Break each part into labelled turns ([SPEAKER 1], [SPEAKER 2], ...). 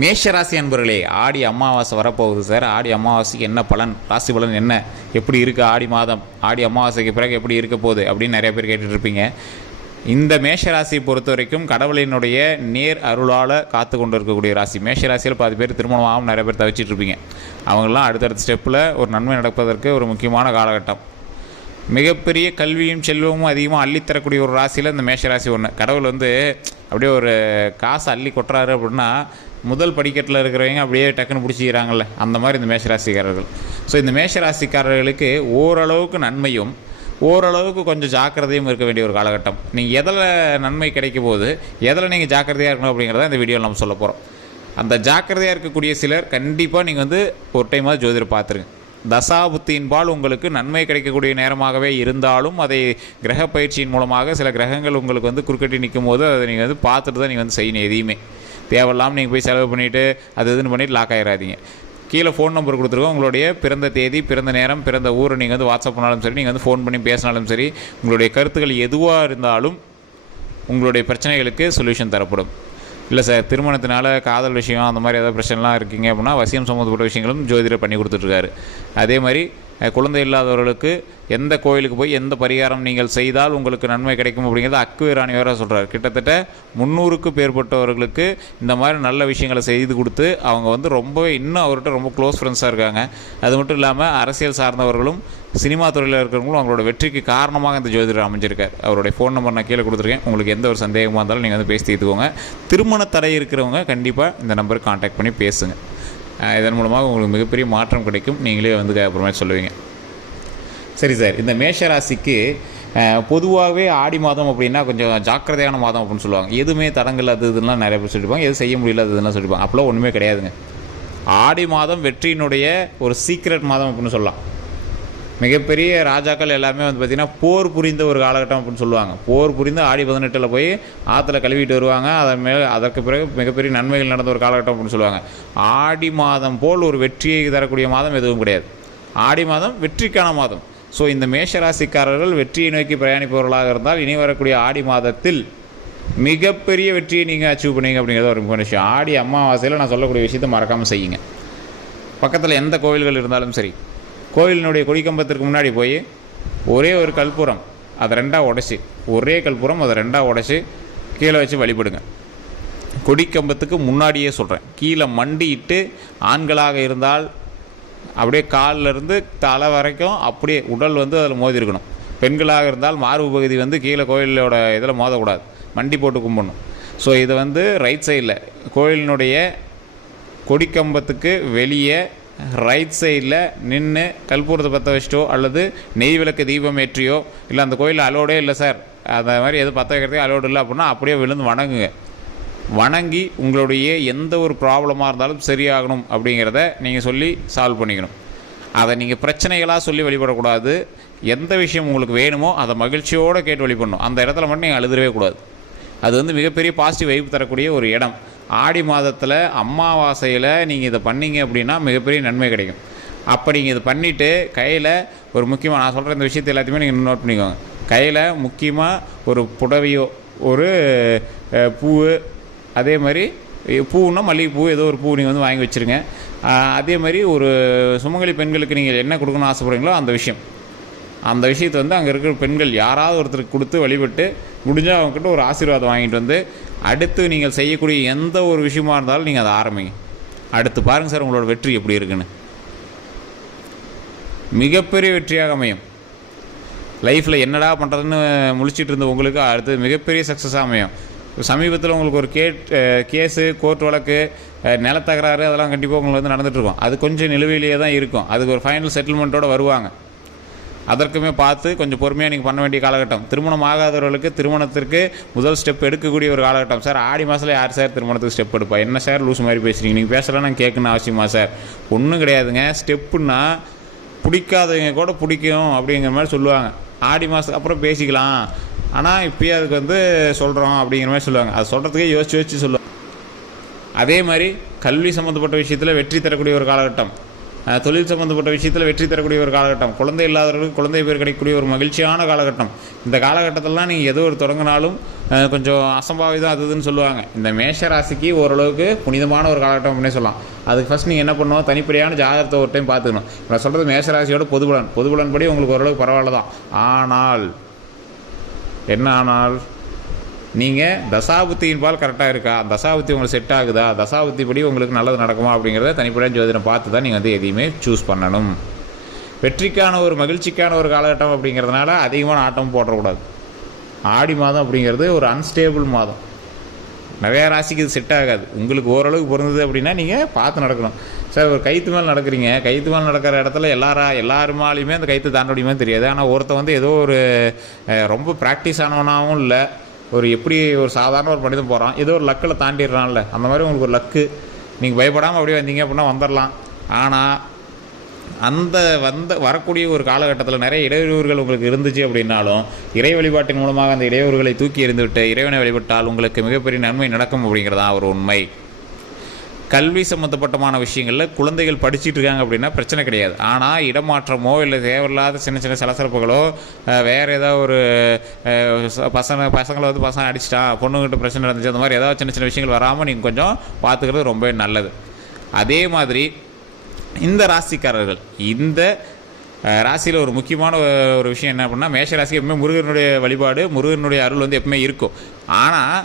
[SPEAKER 1] மேஷராசி அன்பர்களே ஆடி அமாவாசை வரப்போகுது சார். ஆடி அமாவாசைக்கு என்ன பலன்? ராசி பலன் என்ன? எப்படி இருக்குது ஆடி மாதம்? ஆடி அமாவாசைக்கு பிறகு எப்படி இருக்க போகுது? அப்படின்னு நிறைய பேர் கேட்டுட்டு இருப்பீங்க. இந்த மேஷராசியை பொறுத்த வரைக்கும் கடவுளினுடைய நேர் அருளால் காத்து கொண்டு இருக்கக்கூடிய ராசி. மேஷராசியில் பாதி பேர் திருமணம் ஆகும் நிறைய பேர் தவிச்சிட்டு இருப்பீங்க. அவங்களாம் அடுத்தடுத்த ஸ்டெப்பில் ஒரு நன்மை நடப்பதற்கு ஒரு முக்கியமான காலகட்டம். மிகப்பெரிய கல்வியும் செல்வமும் அதிகமாக அள்ளித்தரக்கூடிய ஒரு ராசியில் இந்த மேஷராசி ஒன்று கடவுள் வந்து அப்படியே ஒரு காசை அள்ளி கொட்டுறாரு அப்படின்னா முதல் படிக்கட்டில் இருக்கிறவங்க அப்படியே டக்குன்னு பிடிச்சிக்கிறாங்கல்ல. அந்த மாதிரி இந்த மேஷராசிக்காரர்கள். ஸோ இந்த மேஷராசிக்காரர்களுக்கு ஓரளவுக்கு நன்மையும் ஓரளவுக்கு கொஞ்சம் ஜாக்கிரதையும் இருக்க வேண்டிய ஒரு காலகட்டம். நீங்கள் எதில் நன்மை கிடைக்கும் போது எதில் நீங்கள் ஜாக்கிரதையாக இருக்கணும் அப்படிங்கிறத இந்த வீடியோவில் நம்ம சொல்ல போகிறோம் அந்த ஜாக்கிரதையாக இருக்கக்கூடிய சிலர் கண்டிப்பாக நீங்கள் வந்து ஒரு டைமாவது ஜோதிடர் பார்த்துருங்க. தசாபுத்தியின்பால் உங்களுக்கு நன்மை கிடைக்கக்கூடிய நேரமாகவே இருந்தாலும் அதை கிரக பயிற்சியின் மூலமாக சில கிரகங்கள் உங்களுக்கு வந்து குறுக்கட்டி நிற்கும் போது அதை நீங்கள் வந்து பார்த்துட்டு தான் நீங்கள் வந்து செய்யணும் எதையுமே. தேவையில்லாமல் நீங்கள் போய் செலவு பண்ணிவிட்டு அது இதுன்னு பண்ணிட்டு லாக் ஆகிடாதீங்க கீழே ஃபோன் நம்பர் கொடுத்துருக்கோம். உங்களுடைய பிறந்த தேதி பிறந்த நேரம் பிறந்த ஊரை நீங்கள் வந்து வாட்ஸ்அப் பண்ணாலும் சரி நீங்கள் வந்து ஃபோன் பண்ணி பேசினாலும் சரி உங்களுடைய கருத்துக்கள் எதுவாக இருந்தாலும் உங்களுடைய பிரச்சனைகளுக்கு சொல்யூஷன் தரப்படும். இல்லை சார் திருமணத்தினால காதல் விஷயம் அந்த மாதிரி ஏதாவது பிரச்சனைலாம் இருக்கீங்க அப்படின்னா வசியம் சம்மந்தப்பட்ட விஷயங்களும் ஜோதிடர் பண்ணி கொடுத்துட்ருக்காரு அதே மாதிரி குழந்தை இல்லாதவர்களுக்கு எந்த கோயிலுக்கு போய் எந்த பரிகாரம் நீங்கள் செய்தால் உங்களுக்கு நன்மை கிடைக்கும் அப்படிங்கிறத அக்கு வேற சொல்கிறார் கிட்டத்தட்ட முந்நூறுக்கு பேர்பட்டவர்களுக்கு இந்த மாதிரி நல்ல விஷயங்களை செய்து கொடுத்து அவங்க வந்து ரொம்பவே இன்னும் அவர்கிட்ட ரொம்ப க்ளோஸ் ஃப்ரெண்ட்ஸாக இருக்காங்க. அது மட்டும் இல்லாமல் அரசியல் சார்ந்தவர்களும் சினிமா துறையில் இருக்கிறவங்களும் அவங்களோட வெற்றிக்கு காரணமாக இந்த ஜோதிடர் அமைஞ்சிருக்கார். அவருடைய ஃபோன் நம்பர் நான் கீழே கொடுத்துருக்கேன். உங்களுக்கு எந்த ஒரு சந்தேகமாக இருந்தாலும் நீங்கள் வந்து பேசி தீர்த்துக்கோங்க. திருமண தடை இருக்கிறவங்க கண்டிப்பாக இந்த நம்பருக்கு காண்டாக்ட் பண்ணி பேசுங்கள் இதன் மூலமாக உங்களுக்கு மிகப்பெரிய மாற்றம் கிடைக்கும். நீங்களே வந்து அப்புறமே சொல்லுவீங்க. சரி சார். இந்த மேஷராசிக்கு பொதுவாகவே ஆடி மாதம் அப்படின்னா கொஞ்சம் ஜாக்கிரதையான மாதம் அப்படின்னு சொல்லுவாங்க. எதுவுமே தடங்கள் அது இதுலாம் நிறைய பேர் சொல்லியிருப்பாங்க எதுவும் செய்ய முடியல அது இதெல்லாம் சொல்லியிருப்பாங்க அப்போலாம் ஒன்றுமே கிடையாதுங்க. ஆடி மாதம் வெற்றியினுடைய ஒரு சீக்ரெட் மாதம் அப்படின்னு சொல்லலாம். மிகப்பெரிய ராஜாக்கள் எல்லாமே வந்து பார்த்திங்கன்னா போர் புரிந்த ஒரு காலகட்டம் அப்படின்னு சொல்லுவாங்க. போர் புரிந்து ஆடி பதினெட்டில் போய் ஆற்றுல கழுவிட்டு வருவாங்க. அதன் மேல் அதற்கு பிறகு மிகப்பெரிய நன்மைகள் நடந்த ஒரு காலகட்டம் அப்படின்னு சொல்லுவாங்க. ஆடி மாதம் போல் ஒரு வெற்றியை தரக்கூடிய மாதம் எதுவும் கிடையாது. ஆடி மாதம் வெற்றிக்கான மாதம். ஸோ இந்த மேஷராசிக்காரர்கள் வெற்றியை நோக்கி பிரயாணிப்பவர்களாக இருந்தால் இனி வரக்கூடிய ஆடி மாதத்தில் மிகப்பெரிய வெற்றியை நீங்கள் அச்சீவ் பண்ணீங்க அப்படிங்கிறது ஒரு முக்கிய விஷயம். ஆடி அமாவாசையில் நான் சொல்லக்கூடிய விஷயத்தை மறக்காமல் செய்யுங்க. பக்கத்தில் எந்த கோவில்கள் இருந்தாலும் சரி கோவிலினுடைய கொடிக்கம்பத்திற்கு முன்னாடி போய் ஒரே ஒரு கற்பூரம் அதை ரெண்டாக உடைச்சி ஒரே கற்பூரம் அதை ரெண்டாக உடைச்சி கீழே வச்சு வழிபடுங்க. கொடிக்கம்பத்துக்கு முன்னாடியே சொல்கிறேன் கீழே மண்டியிட்டு ஆண்களாக இருந்தால் அப்படியே காலிலிருந்து தலை வரைக்கும் அப்படியே உடல் வந்து அதில் மோதி இருக்கணும் பெண்களாக இருந்தால் மார்பு பகுதி வந்து கீழே கோயிலோட இதில் மோதக்கூடாது. மண்டி போட்டு கும்பிடணும். ஸோ இது வந்து ரைட் சைடில் கோயிலினுடைய கொடிக்கம்பத்துக்கு வெளியே ரைட் சைடில் நின்று கற்பூரத்தை பற்ற வச்சிட்டோ அல்லது நெய் விளக்கு தீபம் ஏற்றியோ இல்லை அந்த கோயிலில் அலோடே இல்லை சார் அந்த மாதிரி எதுவும் பற்ற வைக்கிறதே அலோடு இல்லை அப்படின்னா அப்படியே விழுந்து வணங்குங்க. வணங்கி உங்களுடைய எந்த ஒரு ப்ராப்ளமாக இருந்தாலும் சரியாகணும் அப்படிங்கிறத நீங்கள் சொல்லி சால்வ் பண்ணிக்கணும். அதை நீங்கள் பிரச்சனைகளாக சொல்லி வழிபடக்கூடாது எந்த விஷயம் உங்களுக்கு வேணுமோ அதை மகிழ்ச்சியோடு கேட்டு வழிபடணும் அந்த இடத்துல மட்டும் நீங்கள் அழுதுறவே கூடாது. அது வந்து மிகப்பெரிய பாசிட்டிவ் வைப்பு தரக்கூடிய ஒரு இடம். ஆடி மாதத்தில் அமாவாசையில் நீங்கள் இதை பண்ணிங்க அப்படின்னா மிகப்பெரிய நன்மை கிடைக்கும். அப்போ நீங்கள் இதை பண்ணிவிட்டு கையில் ஒரு முக்கியமாக நான் சொல்கிற இந்த விஷயத்தை எல்லாத்தையுமே நீங்கள் நோட் பண்ணிக்கோங்க. கையில் முக்கியமாக ஒரு புடவையோ ஒரு பூ பூவு அதே மாதிரி பூன்னா மல்லிகைப்பூ ஏதோ ஒரு பூ நீங்கள் வந்து வாங்கி வச்சுருங்க. அதே மாதிரி ஒரு சுமங்கலி பெண்களுக்கு நீங்கள் என்ன கொடுக்கணும்னு ஆசைப்படுறீங்களோ அந்த விஷயம். அந்த விஷயத்தை வந்து அங்கே இருக்கிற பெண்கள் யாராவது ஒருத்தருக்கு கொடுத்து வழிபட்டு முடிஞ்சால் அவங்ககிட்ட ஒரு ஆசீர்வாதம் வாங்கிட்டு வந்து அடுத்து நீங்கள் செய்யக்கூடிய எந்த ஒரு விஷயமா இருந்தாலும் நீங்கள் அதை ஆரம்பிங்க. அடுத்து பாருங்கள் சார் உங்களோட வெற்றி எப்படி இருக்குன்னு. மிகப்பெரிய வெற்றியாக அமையும். லைஃப்பில் என்னடா பண்ணுறதுன்னு முழிச்சிட்டு இருந்த உங்களுக்கு அடுத்து மிகப்பெரிய சக்ஸஸாக அமையும். சமீபத்தில் உங்களுக்கு ஒரு கேட் கேஸு கோர்ட் வழக்கு நிலத்தகராறு அதெல்லாம் கண்டிப்பாக உங்களுக்கு வந்து நடந்துட்டு இருக்கும். அது கொஞ்சம் நிலுவையிலேயே தான் இருக்கும். அதுக்கு ஒரு ஃபைனல் செட்டில்மெண்ட்டோட வருவாங்க. அதற்குமே பார்த்து கொஞ்சம் பொறுமையாக நீங்கள் பண்ண வேண்டிய காலகட்டம். திருமணம் ஆகாதவர்களுக்கு திருமணத்திற்கு முதல் ஸ்டெப் எடுக்கக்கூடிய ஒரு காலகட்டம். சார் ஆடி மாதத்தில் யார் சார் திருமணத்துக்கு ஸ்டெப் எடுப்பா? என்ன சார் லூஸ் மாதிரி பேசுகிறீங்க நீங்கள் பேசலாம் நான் கேட்கணும் அவசியமா சார். ஒன்றும் கிடையாதுங்க. ஸ்டெப்புன்னா பிடிக்காதவங்க கூட பிடிக்கும் அப்படிங்கிற மாதிரி சொல்லுவாங்க. ஆடி மாதத்துக்கு அப்புறம் பேசிக்கலாம். ஆனால் இப்போயே அதுக்கு வந்து சொல்கிறோம் அப்படிங்கிற மாதிரி சொல்லுவாங்க. அது சொல்கிறதுக்கே யோசிச்சு யோசிச்சு சொல்லுவாங்க. அதே மாதிரி கல்வி சம்மந்தப்பட்ட விஷயத்தில் வெற்றி தரக்கூடிய ஒரு காலகட்டம். தொழில் சம்மந்தப்பட்ட விஷயத்தில் வெற்றி தரக்கூடிய ஒரு காலகட்டம். குழந்தை இல்லாதவர்களுக்கு குழந்தை பேர் கிடைக்கக்கூடிய ஒரு மகிழ்ச்சியான காலகட்டம். இந்த காலகட்டத்திலலாம் நீங்கள் எது ஒரு தொடங்கினாலும் கொஞ்சம் அசம்பாவிதம் அதுதுன்னு சொல்லுவாங்க. இந்த மேஷ ராசிக்கு ஓரளவுக்கு புனிதமான ஒரு காலகட்டம் அப்படின்னே சொல்லலாம். அதுக்கு ஃபஸ்ட் நீங்கள் என்ன பண்ணுவோம் தனிப்படியான ஜாதகத்தை ஒரு டைம் பார்த்துக்கணும். நான் சொல்கிறது மேஷ ராசியோட பொதுபலன். பொதுபலன் படி உங்களுக்கு ஓரளவுக்கு பரவாயில்ல தான் ஆனால் என்ன ஆனால்? நீங்கள் தசாபுத்தியின் பால் கரெக்டாக இருக்கா? தசாபுத்தி உங்களுக்கு செட் ஆகுதா? தசாபுத்தி படி உங்களுக்கு நல்லது நடக்குமா அப்படிங்கிறத தனிப்படையான ஜோதிடம் பார்த்து தான் நீங்கள் வந்து எதையுமே சூஸ் பண்ணணும். வெற்றிக்கான ஒரு மகிழ்ச்சிக்கான ஒரு காலகட்டம் அப்படிங்கிறதுனால அதிகமான ஆட்டம் போடக்கூடாது. ஆடி மாதம் அப்படிங்கிறது ஒரு அன்ஸ்டேபிள் மாதம். நிறையா ராசிக்கு இது செட் ஆகாது. உங்களுக்கு ஓரளவுக்கு பொருந்தது அப்படின்னா நீங்கள் பார்த்து நடக்கணும். சார் ஒரு கைத்து மேலே நடக்கிறீங்க. கைத்து மேலே நடக்கிற இடத்துல எல்லாரா எல்லாருமாலையுமே அந்த கைத்து தாண்ட முடியுமே தெரியாது. ஆனால் ஒருத்தன் வந்து ஏதோ ஒரு ரொம்ப ப்ராக்டிஸ் ஆனவனாகவும் இல்லை. ஒரு எப்படி ஒரு சாதாரண ஒரு மனிதன் போகிறான் ஏதோ ஒரு லக்கில் தாண்டிடுறான்ல அந்த மாதிரி உங்களுக்கு ஒரு லக்கு. நீங்கள் பயப்படாமல் அப்படியே வந்தீங்க அப்படின்னா வந்துடலாம் ஆனால் அந்த வந்த வரக்கூடிய ஒரு காலகட்டத்தில் நிறைய இடையூறுகள் உங்களுக்கு இருந்துச்சு அப்படின்னாலும் இறை வழிபாட்டின் மூலமாக அந்த இடையூறுகளை தூக்கி எறிந்துவிட்டு இறைவனை வழிபட்டால் உங்களுக்கு மிகப்பெரிய நன்மை நடக்கும் அப்படிங்கிறதா ஒரு உண்மை. கல்வி சம்மந்தப்பட்டமான விஷயங்களில் குழந்தைகள் படிச்சிட்டு இருக்காங்க அப்படின்னா பிரச்சனை கிடையாது. ஆனால் இடமாற்றமோ இல்லை தேவையில்லாத சின்ன சின்ன சலசலப்புகளோ வேறு ஏதாவது ஒரு பசங்க பசங்களை வந்து பசங்க அடிச்சிட்டான் பொண்ணுங்கிட்ட பிரச்சனை நடந்துச்சு அந்த மாதிரி ஏதாவது சின்ன சின்ன விஷயங்கள் வராமல் நீங்கள் கொஞ்சம் பார்த்துக்கிறது ரொம்ப நல்லது. அதே மாதிரி இந்த ராசிக்காரர்கள் இந்த ராசியில் ஒரு முக்கியமான ஒரு விஷயம் என்ன அப்படின்னா மேஷ ராசி எப்பவுமே முருகனுடைய வழிபாடு முருகனுடைய அருள் வந்து எப்பவுமே இருக்கும். ஆனால்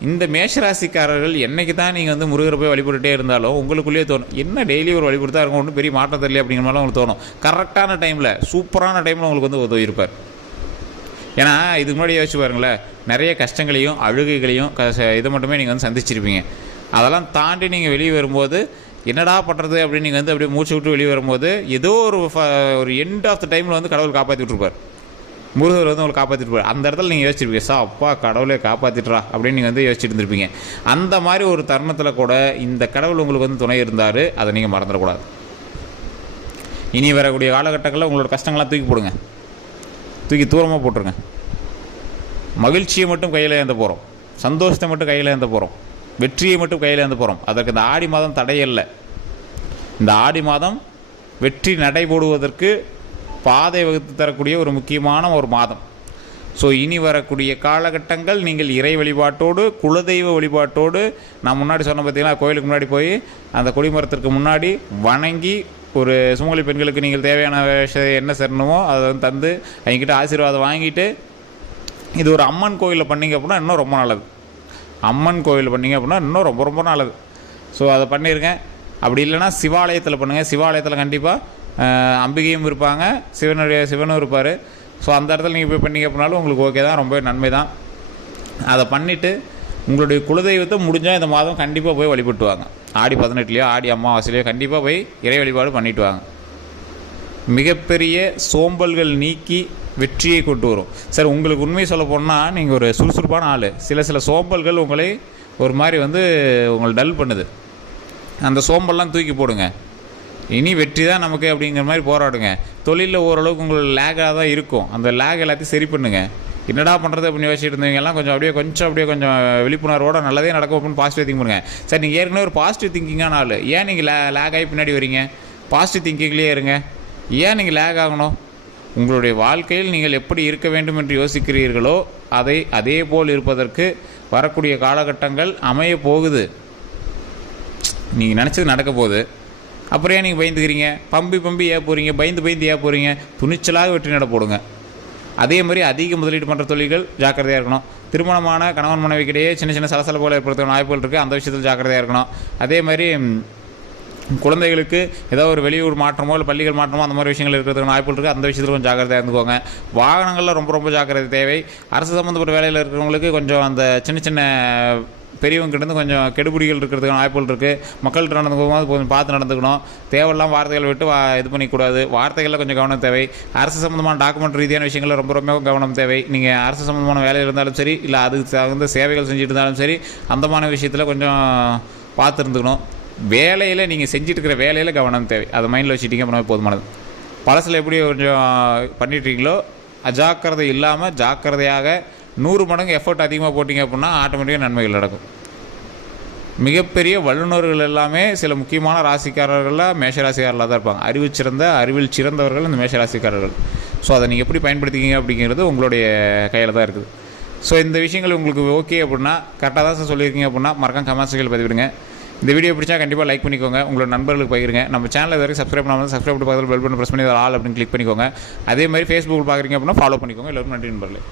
[SPEAKER 1] இந்த மேஷ ராசிக்காரர்கள் என்னைக்கு தான் நீங்கள் வந்து முருகரை போய் வழிபட்டுட்டே இருந்தாலும் உங்களுக்குள்ளேயே தோணும் என்ன டெய்லி ஒரு வழிபடுத்தா இருக்கும் ஒன்றும் பெரிய மாற்றம் தெரியல அப்படிங்கிற மாதிரி உங்களுக்கு தோணும். கரெக்டான டைமில் சூப்பரான டைமில் உங்களுக்கு வந்து உதவி இருப்பார். ஏன்னா இதுக்கு முன்னாடி யோசிச்சு பாருங்களேன் நிறைய கஷ்டங்களையும் அழுகைகளையும் க இதை மட்டுமே நீங்கள் வந்து சந்திச்சிருப்பீங்க. அதெல்லாம் தாண்டி நீங்கள் வெளியே வரும்போது என்னடா பண்ணுறது அப்படின்னு நீங்கள் வந்து அப்படியே மூச்சு விட்டு வெளியே வரும்போது ஏதோ ஒரு ஃப- ஒரு எண்ட் ஆஃப் த டைமில் வந்து கடவுள் காப்பாற்றி விட்ருப்பார் முருகர் வந்து உங்களை காப்பாற்றிட்டு போய் அந்த இடத்துல நீங்கள் யோசிச்சிருப்பீங்க சா அப்பா கடவுளே காப்பாற்றிட்டுறா அப்படின்னு நீங்கள் வந்து யோசிச்சுட்டு இருந்திருப்பீங்க. அந்த மாதிரி ஒரு தருணத்தில் கூட இந்த கடவுள் உங்களுக்கு வந்து துணை இருந்தார் அதை நீங்கள் மறந்துடக்கூடாது. இனி வரக்கூடிய காலகட்டங்களில் உங்களோட கஷ்டங்கள்லாம் தூக்கி போடுங்க. தூக்கி தூரமாக போட்டுருங்க. மகிழ்ச்சியை மட்டும் கையில் ஏந்த போகிறோம் சந்தோஷத்தை மட்டும் கையில் ஏந்த போகிறோம் வெற்றியை மட்டும் கையில் ஏந்த போகிறோம் அதற்கு இந்த ஆடி மாதம் தடையல்ல இந்த ஆடி மாதம் வெற்றி நடைபோடுவதற்கு பாதை வகுத்து தரக்கூடிய ஒரு முக்கியமான ஒரு மாதம். ஸோ இனி வரக்கூடிய காலகட்டங்கள் நீங்கள் இறை வழிபாட்டோடு குலதெய்வ வழிபாட்டோடு நான் முன்னாடி சொன்ன பார்த்தீங்கன்னா கோயிலுக்கு முன்னாடி போய் அந்த கொடிமரத்திற்கு முன்னாடி வணங்கி ஒரு சுமங்கலி பெண்களுக்கு நீங்கள் தேவையான விஷயம் என்ன செய்யணுமோ அதை வந்து தந்து அவங்ககிட்ட ஆசீர்வாதம் வாங்கிட்டு இது ஒரு அம்மன் கோயிலில் பண்ணீங்க அப்படின்னா இன்னும் ரொம்ப நல்லது. அம்மன் கோயில் பண்ணீங்க அப்படின்னா இன்னும் ரொம்ப ரொம்ப நல்லது. ஸோ அதை பண்ணியிருக்கேன் அப்படி இல்லைன்னா சிவாலயத்தில் பண்ணுங்கள் சிவாலயத்தில் கண்டிப்பாக அம்பிகையும் இருப்பாங்க சிவனுடைய சிவனும் இருப்பார். ஸோ அந்த இடத்துல நீங்கள் போய் பண்ணீங்க அப்படின்னாலும் உங்களுக்கு ஓகே தான் ரொம்ப நன்மை தான். அதை பண்ணிவிட்டு உங்களுடைய குலதெய்வத்தை முடிஞ்சால் இந்த மாதம் கண்டிப்பாக போய் வழிபட்டு வாங்க. ஆடி பதினெட்டுலையோ ஆடி அமாவாசையிலையோ கண்டிப்பாக போய் இறை வழிபாடு பண்ணிட்டு வாங்க. மிகப்பெரிய சோம்பல்கள் நீக்கி வெற்றியை கொண்டு வரும். சார் உங்களுக்கு உண்மை சொல்ல போனால் நீங்கள் ஒரு சுறுசுறுப்பான ஆள். சில சில சோம்பல்கள் உங்களை ஒரு மாதிரி வந்து உங்களை டல் பண்ணுது. அந்த சோம்பல்லாம் தூக்கி போடுங்க. இனி வெற்றி தான் நமக்கு அப்படிங்கிற மாதிரி போராடுங்க. தொழிலில் ஓரளவுக்கு உங்களுக்கு லேகாக தான் இருக்கும். அந்த லேக் எல்லாத்தையும் சரி பண்ணுங்கள் என்னடா பண்ணுறது அப்படின்னு யோசிச்சுட்டு இருந்தீங்கலாம் கொஞ்சம் அப்படியே கொஞ்சம் அப்படியே கொஞ்சம் விழிப்புணர்வோட நல்லதே நடக்கும் அப்படின்னு பாசிட்டிவ் திங்க் பண்ணுங்க. சார் நீங்கள் ஏற்கனவே ஒரு பாசிட்டிவ் திங்கிங்கான ஆள். ஏன் நீங்கள் லே லேக் ஆகி பின்னாடி வரீங்க? பாசிட்டிவ் திங்கிங்லேயே இருங்க. ஏன் நீங்கள் லேக் ஆகணும்? உங்களுடைய வாழ்க்கையில் நீங்கள் எப்படி இருக்க வேண்டும் என்று யோசிக்கிறீர்களோ அதை அதே போல் இருப்பதற்கு வரக்கூடிய காலகட்டங்கள் அமைய போகுது. நீங்கள் நினச்சது நடக்க போகுது. அப்புறம் ஏன் நீங்கள் பயந்துக்கிறீங்க? பம்பி பம்பி ஏன் போகிறீங்க பயந்து பயந்து ஏன் போகிறீங்க துணிச்சலாக வெற்றி நட போடுங்க. அதே மாதிரி அதிக முதலீடு பண்ணுற தொழில்கள் ஜாக்கிரதையாக இருக்கணும். திருமணமான கணவன் மனைவிக்கிடையே சின்ன சின்ன சலசலப்புகளை ஏற்படுத்த வாய்ப்புகள் இருக்குது அந்த விஷயத்தில் ஜாக்கிரதையாக இருக்கணும். அதே மாதிரி குழந்தைகளுக்கு ஏதோ ஒரு வெளியூர் மாற்றமோ இல்லை பள்ளிகள் மாற்றமோ அந்த மாதிரி விஷயங்கள் இருக்கிறதுக்கு வாய்ப்பு இருக்குது அந்த விஷயத்தில் கொஞ்சம் ஜாக்கிரதையாக இருந்துக்கோங்க. வாகனங்களில் ரொம்ப ரொம்ப ஜாக்கிரதை தேவை. அரசு சம்மந்தப்பட்ட வேலையில் இருக்கிறவங்களுக்கு கொஞ்சம் அந்த சின்ன சின்ன பெரியவங்ககிட்ட கொஞ்சம் கெடுபிடிகள் இருக்கிறதுக்கான வாய்ப்புகள் இருக்குது மக்கள்கிட்ட நடந்து போகும்போது கொஞ்சம் பார்த்து நடந்துக்கணும். தேவையில்லாம் வார்த்தைகள் விட்டு வா இது பண்ணிக்கூடாது. வார்த்தைகளில் கொஞ்சம் கவனம் தேவை. அரசு சம்மந்தமான டாக்குமெண்ட் ரீதியான விஷயங்களில் ரொம்ப ரொம்ப கவனம் தேவை. நீங்கள் அரசு சம்மந்தமான வேலையில் இருந்தாலும் சரி இல்லை அதுக்கு தகுந்த சேவைகள் செஞ்சுட்டு இருந்தாலும் சரி அந்தமான விஷயத்தில் கொஞ்சம் பார்த்து இருந்துக்கணும். வேலையில் நீங்கள் செஞ்சுட்டு இருக்கிற வேலையில் கவனம் தேவை. அதை மைண்டில் வச்சுட்டீங்க அப்படின்னா போதுமானது. பழசில் எப்படி கொஞ்சம் பண்ணிட்டீங்களோ அஜாக்கிரதை இல்லாமல் ஜாக்கிரதையாக நூறு மடங்கு எஃபர்ட் அதிகமாக போட்டிங்க அப்படின்னா ஆட்டோமேட்டிக்காக நன்மைகள் நடக்கும். மிகப்பெரிய வல்லுநர்கள் எல்லாமே சில முக்கியமான ராசிக்காரர்களில் மேஷராசிக்காரர்களாக தான் இருப்பாங்க. அறிவு சிறந்த அறிவில் சிறந்தவர்கள் இந்த மேஷராசிக்காரர்கள். ஸோ அதை நீங்கள் எப்படி பயன்படுத்திக்கிங்க அப்படிங்கிறது உங்களுடைய கையில் தான் இருக்குது. ஸோ இந்த விஷயங்கள் உங்களுக்கு ஓகே அப்படின்னா கரெக்டாக தான் சார் சொல்லியிருக்கீங்க அப்படின்னா மறக்காம கமெண்ட்ஸ்கள் பதிவிடுங்க. இந்த வீடியோ பிடிச்சா கண்டிப்பாக லைக் பண்ணிக்கோங்க. உங்களோட நண்பர்களுக்கு பகிருங்க. நம்ம சேனல் இது வரைக்கும் சப்ஸ்கிரைப் பண்ணாமல் சப்ஸ்கிரைப் பண்ணி பக்கத்தில் பெல் பண்ணி ப்ரெஸ் பண்ணி ஆல் அப்படின்னு கிளிக் பண்ணிக்கோங்க. அதே மாதிரி ஃபேஸ்புக்கில் பார்க்குறீங்க அப்படின்னா ஃபாலோ பண்ணிக்கோங்க. எல்லோரும் நன்றி நண்பர்களே.